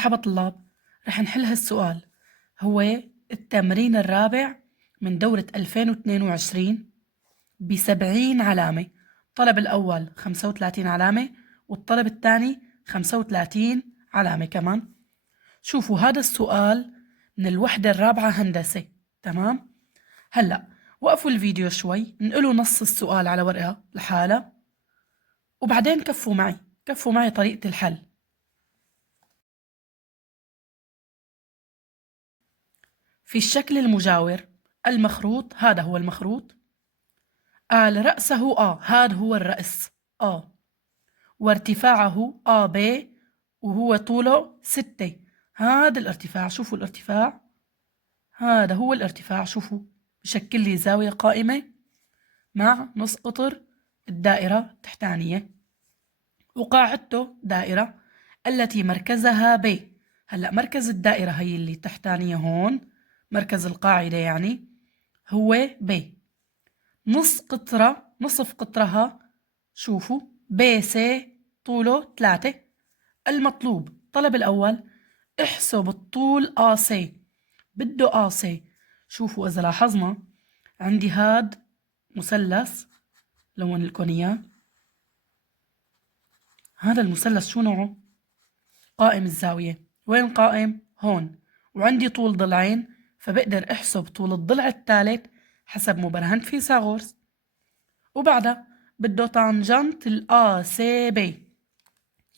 مرحبا طلاب، رح نحل هالسؤال. هو التمرين الرابع من دورة 2022 ب70 علامة. الطلب الأول 35 علامة والطلب الثاني 35 علامة كمان. شوفوا هذا السؤال من الوحدة الرابعة هندسة، تمام؟ هلأ وقفوا الفيديو شوي، نقلوا نص السؤال على ورقة لحالة وبعدين كفوا معي طريقة الحل. في الشكل المجاور المخروط، هذا هو المخروط، قال رأسه هذا هو الرأس وارتفاعه ب وهو طوله 6. هذا الارتفاع، شوفوا الارتفاع، هذا هو الارتفاع. شوفوا بشكل لي زاوية قائمة مع نص قطر الدائرة التحتانية، وقاعدته دائرة التي مركزها ب. هلأ مركز الدائرة هي اللي تحتانية هون، مركز القاعدة يعني هو ب. نصف قطرها شوفوا ب س طوله 3. المطلوب الطلب الأول احسب الطول س، بده س. شوفوا إذا لاحظنا عندي هاد مثلث، لون لكم إياه. هذا المثلث شو نوعه؟ قائم الزاوية. وين قائم؟ هون. وعندي طول ضلعين، فبقدر احسب طول الضلع الثالث حسب مبرهنة فيثاغورس. وبعدها بده طانجنت سي بي،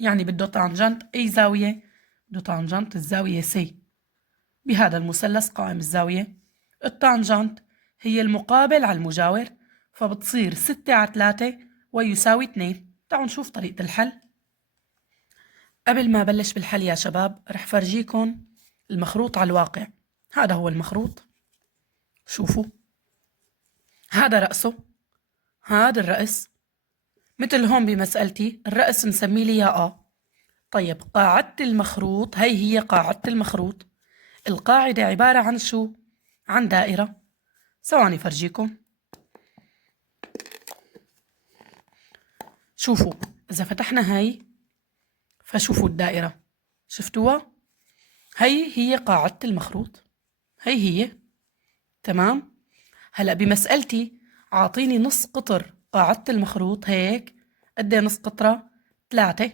يعني بده طانجنت أي زاوية؟ بده طانجنت الزاوية سي بهذا المثلث قائم الزاوية. الطانجنت هي المقابل على المجاور، فبتصير 6 على 3 ويساوي 2. تعالوا نشوف طريقة الحل. قبل ما بلش بالحل يا شباب رح فرجيكم المخروط على الواقع. هذا هو المخروط، شوفوا هذا رأسه، هذا الرأس. مثل هون بمسألتي الرأس نسميه لي يا طيب قاعدة المخروط هي قاعدة المخروط. القاعدة عبارة عن شو؟ عن دائرة. ثواني فرجيكم. شوفوا إذا فتحنا هاي فشوفوا الدائرة، شفتوها؟ هي قاعدة المخروط، هي تمام. هلأ بمسألتي عاطيني نص قطر قاعدة المخروط، هيك قد ايه نص قطرة؟ 3.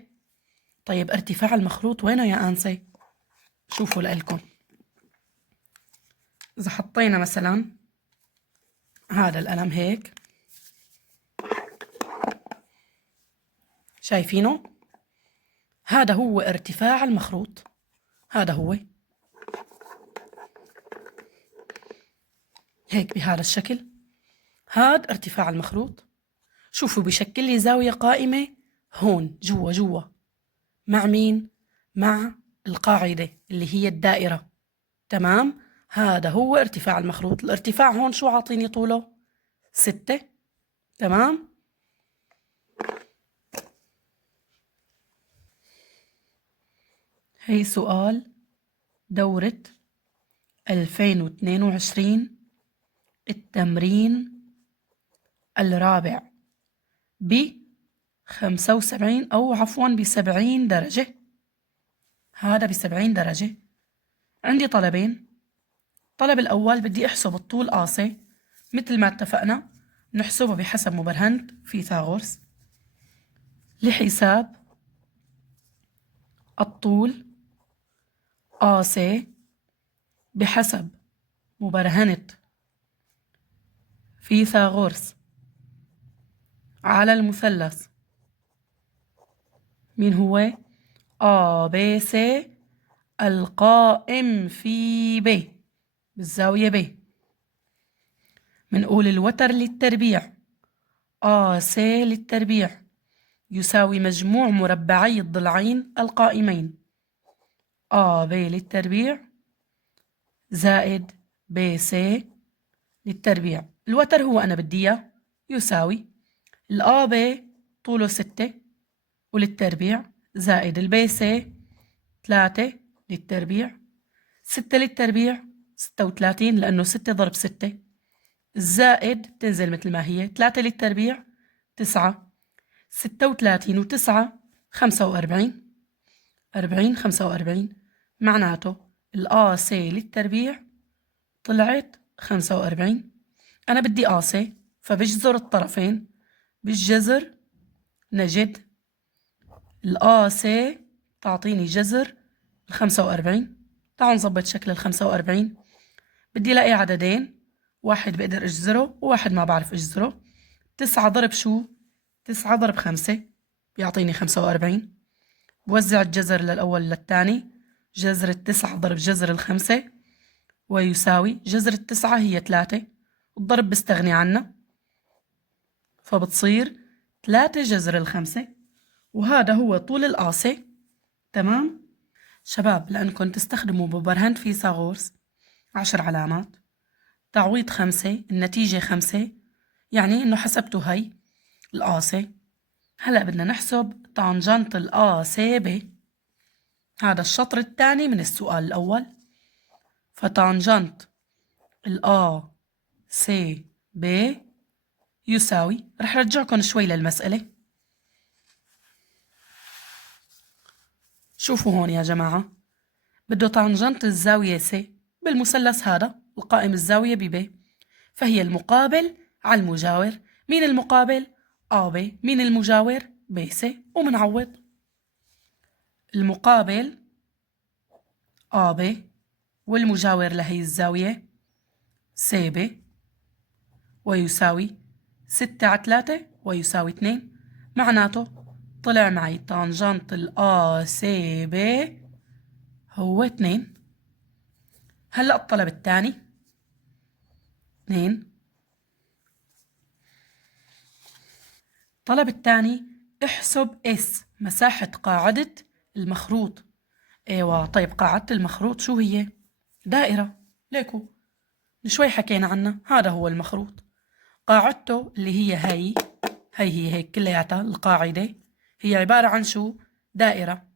طيب ارتفاع المخروط وينه يا أنسي؟ شوفوا لإلكم، إذا حطينا مثلا هذا القلم هيك، شايفينه؟ هذا هو ارتفاع المخروط، هذا هو هيك بهذا الشكل. هذا ارتفاع المخروط. شوفوا بشكل لي زاوية قائمة هون جوا مع مين؟ مع القاعدة اللي هي الدائرة، تمام. هذا هو ارتفاع المخروط. الارتفاع هون شو عاطيني طوله؟ 6، تمام. هي سؤال دورة 2022 التمرين الرابع ب75 أو عفوا ب70 درجة. هذا ب70 درجة. عندي طلبين. الطلب الأول بدي أحسب الطول قاسي، مثل ما اتفقنا نحسبه بحسب مبرهنة فيثاغورس. لحساب الطول قاسي بحسب مبرهنة فيثاغورس على المثلث مين هو؟ ب س القائم في ب بالزاوية ب. منقول الوتر للتربيع س للتربيع يساوي مجموع مربعي الضلعين القائمين ب للتربيع زائد ب س للتربيع. الوتر هو أنا بدي إياه، يساوي ب طوله 6 وللتربيع زائد الب س 3 للتربيع. 6 للتربيع 36 لأنه 6 ضرب 6، الزائد تنزل مثل ما هي 3 للتربيع 9. 36 و9 45، 45. معناته الAC للتربيع طلعت 45. أنا بدي AC فبجذر الطرفين، بالجذر نجد الAC تعطيني جذر 45. تعالوا نظبط شكل 45. بدي الاقي عددين، واحد بقدر اجذره وواحد ما بعرف اجذره. 9 ضرب شو؟ 9 ضرب 5 بيعطيني 45. بوزع الجذر للأول للثاني، جذر 9 ضرب جذر 5 ويساوي جذر 9 هي 3، الضرب بستغني عنه فبتصير 3 جذر 5، وهذا هو طول القاسة. تمام شباب، لأنكم تستخدموا ببرهنة فيثاغورس 10 علامات، تعويض 5 النتيجة 5، يعني إنه حسبتوا هي القاسة. هلأ بدنا نحسب طانجنت القاسة ب، هذا الشطر الثاني من السؤال الأول. فطانجنت القاسة ب يساوي، رح رجعكم شوي للمسألة. شوفوا هون يا جماعة، بده طانجنت الزاوية س بالمثلث هذا القائم الزاوية ب، فهي المقابل على المجاور. مين المقابل؟ AB. مين المجاور؟ BC. ومنعوض المقابل AB والمجاور لهي الزاوية CB ويساوي 6 على 3 ويساوي 2. معناته طلع معي طانجنت ACB هو 2. هلأ الطلب الثاني 2. الطلب الثاني احسب S مساحة قاعدة المخروط. ايوه طيب قاعدة المخروط شو هي؟ دائرة، ليكو من شوي حكينا عنها. هذا هو المخروط، قاعدته اللي هي هيك كلياتها. القاعدة هي عبارة عن شو؟ دائرة.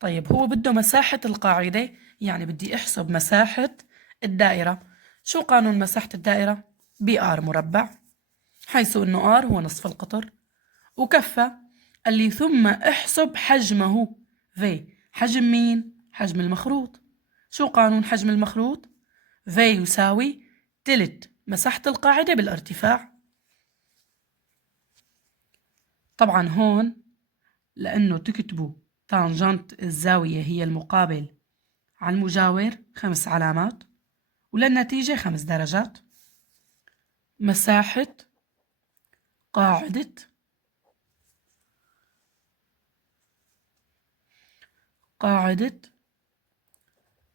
طيب هو بده مساحة القاعدة، يعني بدي احسب مساحة الدائرة. شو قانون مساحة الدائرة؟ بR مربع، حيث انه R هو نصف القطر. وكفى قال لي ثم احسب حجمه V. حجم مين؟ حجم المخروط. شو قانون حجم المخروط؟ V يساوي تلت مساحة القاعدة بالارتفاع. طبعا هون لأنه تكتبوا تانجنت الزاوية هي المقابل على المجاور 5 علامات، وللنتيجة 5 درجات. مساحة قاعدة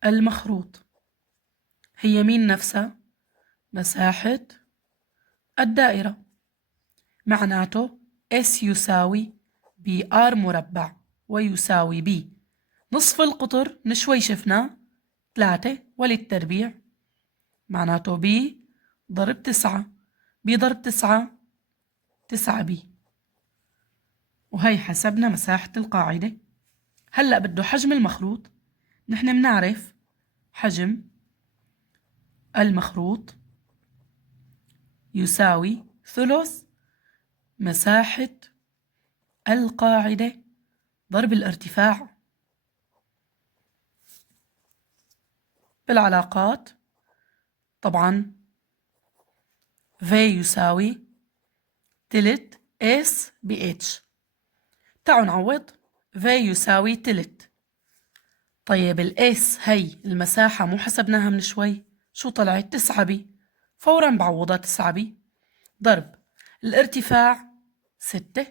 المخروط هي مين نفسها؟ مساحة الدائرة. معناته S يساوي BR مربع ويساوي B نصف القطر نشوي شفناه 3 وللتربيع. معناته B ضرب 9، B ضرب 9 9B. وهي حسبنا مساحة القاعدة. هلأ بده حجم المخروط. نحن بنعرف حجم المخروط يساوي ثلث مساحة القاعدة ضرب الارتفاع. بالعلاقات طبعا V يساوي تلت S بH. تعالوا نعوض. V يساوي تلت. طيب الS هي المساحة مو حسبناها من شوي؟ شو طلعت؟ 9B. فورا بعوضها 9B ضرب الارتفاع 6.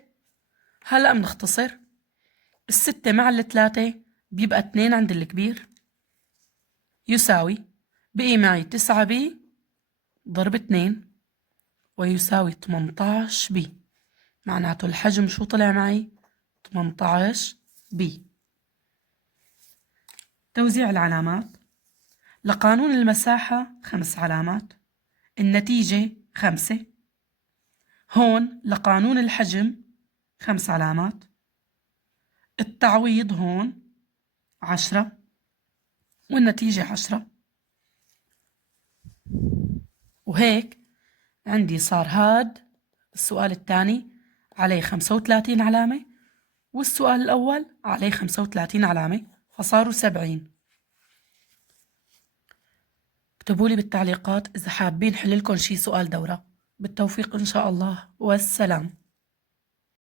هلأ بنختصر 6 مع 3 بيبقى 2 عند الكبير يساوي، بقي معي 9B ضرب 2 ويساوي 18B. معناته الحجم شو طلع معي؟ 18B. توزيع العلامات. لقانون المساحة 5 علامات، النتيجة 5. هون لقانون الحجم 5 علامات، التعويض هون 10 والنتيجة 10. وهيك عندي صار هاد السؤال الثاني عليه 35 علامة، والسؤال الأول عليه 35 علامة، فصاروا 70. اكتبوا لي بالتعليقات إذا حابين حللكم شي سؤال دورة. بالتوفيق إن شاء الله، والسلام.